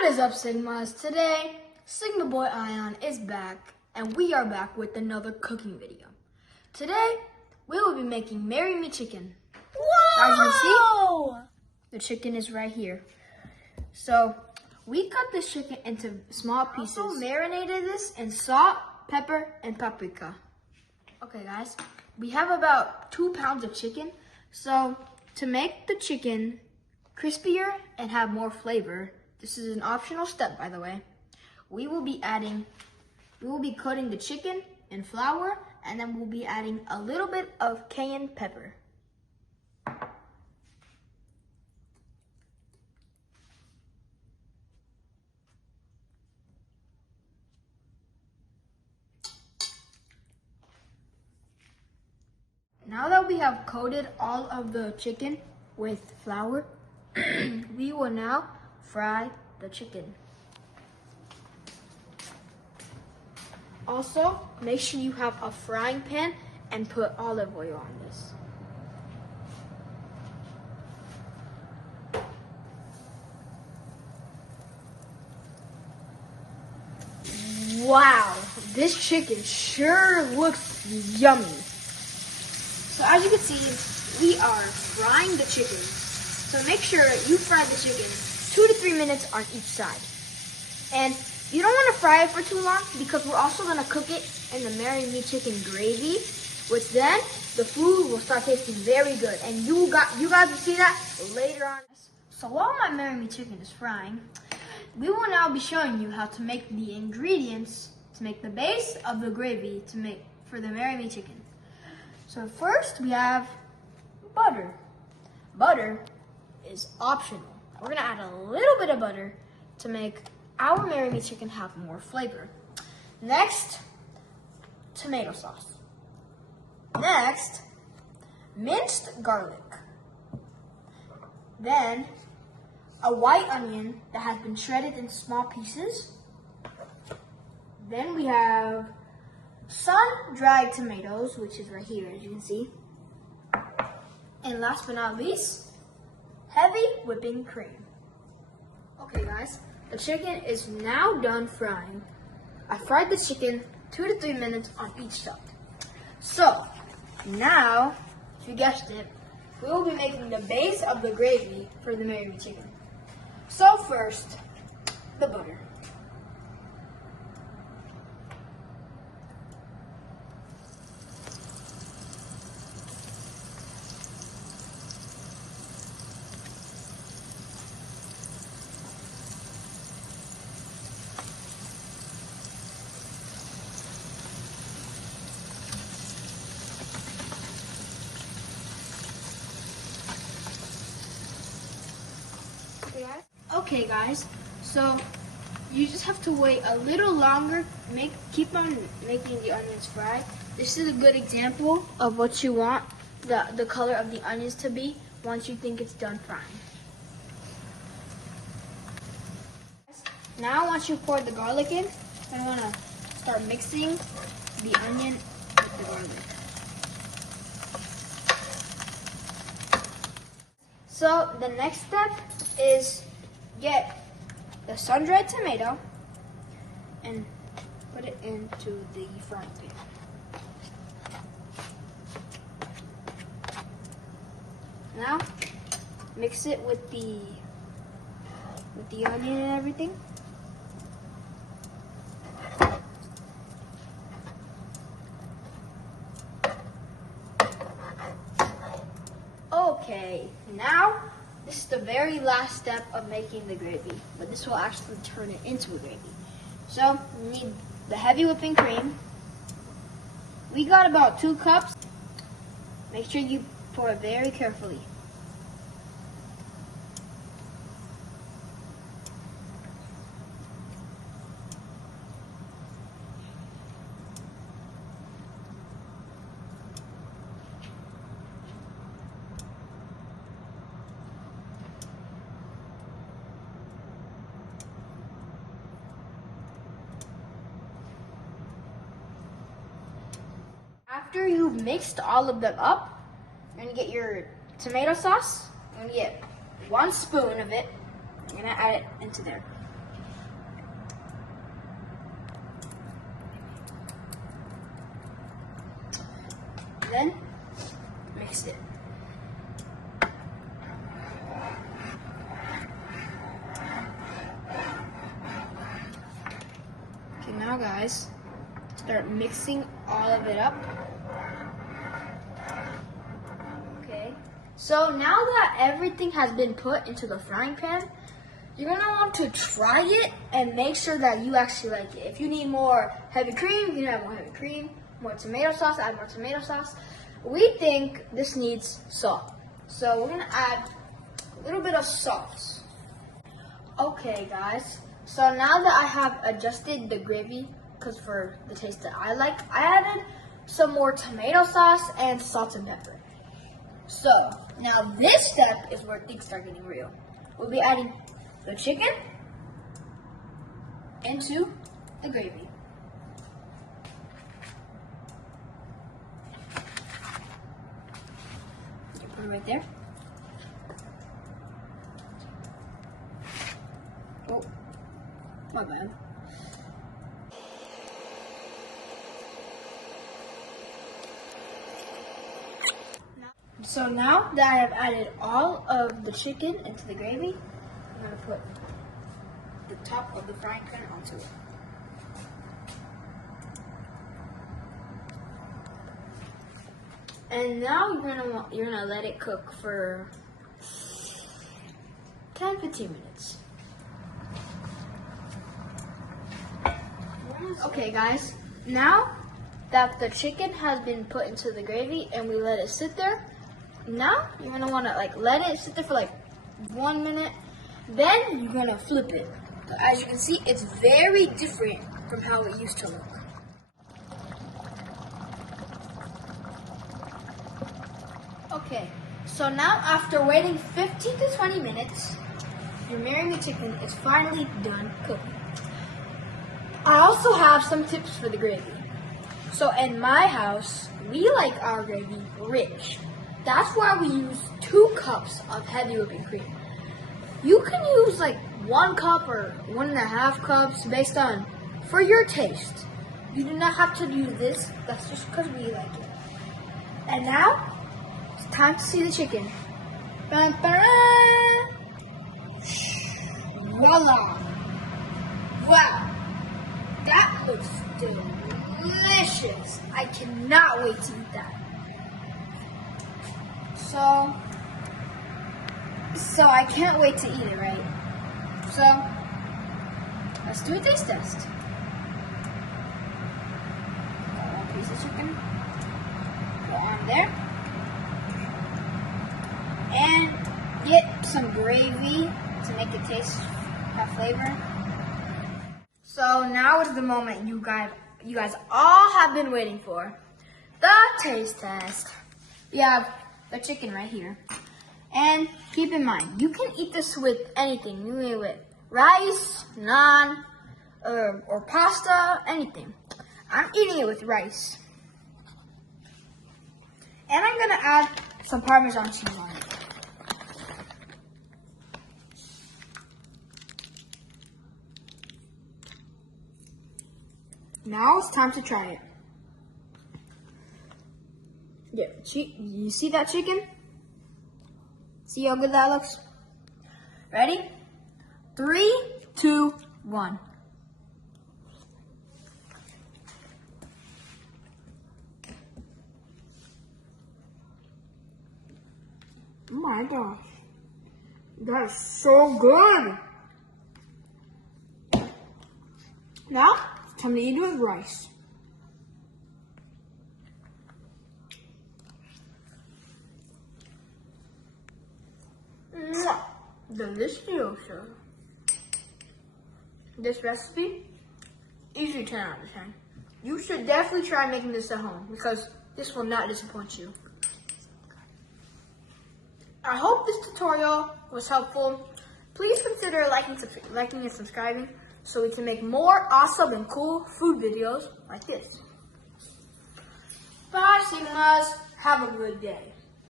What is up, Sigmas? Today, Sigma Boy Ion is back, and we are back with another cooking video. Today, we will be making Marry Me Chicken. Whoa! As you see, the chicken is right here. So, we cut this chicken into small pieces. Also marinated this in salt, pepper, and paprika. Okay, guys, we have about 2 pounds of chicken. So, to make the chicken crispier and have more flavor, this is an optional step, by the way. We will be coating the chicken in flour, and then we'll be adding a little bit of cayenne pepper. Now that we have coated all of the chicken with flour, we will now fry the chicken. Also, make sure you have a frying pan and put olive oil on this. Wow, this chicken sure looks yummy. So as you can see, we are frying the chicken. So make sure you fry the chicken 2 to 3 minutes on each side. And you don't want to fry it for too long because we're also going to cook it in the Marry Me Chicken gravy, which then the food will start tasting very good. And you guys will see that later on. So while my Marry Me Chicken is frying, we will now be showing you how to make the ingredients to make the base of the gravy for the Marry Me Chicken. So first we have butter. Butter is optional. We're gonna add a little bit of butter to make our Marry Me Chicken have more flavor. Next, tomato sauce. Next, minced garlic. Then, a white onion that has been shredded in small pieces. Then we have sun-dried tomatoes, which is right here, as you can see. And last but not least, heavy whipping cream. Okay, guys, the chicken is now done frying. I fried the chicken 2 to 3 minutes on each side. So, now, if you guessed it, we will be making the base of the gravy for the Marry Me Chicken. So first, the butter. Okay, guys, so you just have to wait a little longer. Keep on making the onions fry. This is a good example of what you want the color of the onions to be once you think it's done frying. Now, once you pour the garlic in, I want to start mixing the onion with the garlic. So the next step is get the sun-dried tomato and put it into the frying pan. Now mix it with the onion and everything. Okay, now this is the very last step of making the gravy, but this will actually turn it into a gravy. So, we need the heavy whipping cream. We got about 2 cups. Make sure you pour it very carefully. After you've mixed all of them up, you're gonna get your tomato sauce. You're gonna get 1 spoon of it. You're gonna add it into there. Then mix it. Okay, now guys, start mixing all of it up. Okay, so now that everything has been put into the frying pan, you're gonna want to try it and make sure that you actually like it. If you need more heavy cream, you can add more heavy cream. More tomato sauce, add more tomato sauce. We think this needs salt. So we're gonna add a little bit of sauce. Okay guys, so now that I have adjusted the gravy, because for the taste that I like, I added some more tomato sauce and salt and pepper. So now this step is where things start getting real. We'll be adding the chicken into the gravy. You put it right there. Oh, my bad. So now that I have added all of the chicken into the gravy, I'm going to put the top of the frying pan onto it. And now you're gonna let it cook for 10-15 minutes. Okay guys, now that the chicken has been put into the gravy and we let it sit there, now you're gonna wanna let it sit there for 1 minute. Then you're gonna flip it. As you can see, it's very different from how it used to look. Okay, so now after waiting 15 to 20 minutes, your marinated chicken is finally done cooking. I also have some tips for the gravy. So in my house, we like our gravy rich. That's why we use 2 cups of heavy whipping cream. You can use 1 cup or 1.5 cups based on for your taste. You do not have to use this. That's just because we like it. And now it's time to see the chicken. Bam, bam. Voila! Wow, that looks delicious. I cannot wait to eat that. So I can't wait to eat it, right? So let's do a taste test. Got 1 piece of chicken. Go on there. And get some gravy to make it have flavor. So now is the moment you guys all have been waiting for. The taste test. We have the chicken right here. And keep in mind, you can eat this with anything. You can eat it with rice, naan, or pasta, anything. I'm eating it with rice. And I'm gonna add some Parmesan cheese on it. Now it's time to try it. Yeah, you see that chicken? See how good that looks? Ready? 3, 2, 1. Oh my gosh. That is so good. Now, it's time to eat it with rice. Mwah. Delicioso. This recipe, easily 10 out of 10. You should definitely try making this at home because this will not disappoint you. I hope this tutorial was helpful. Please consider liking and subscribing so we can make more awesome and cool food videos like this. Bye, Sigmas. Have a good day.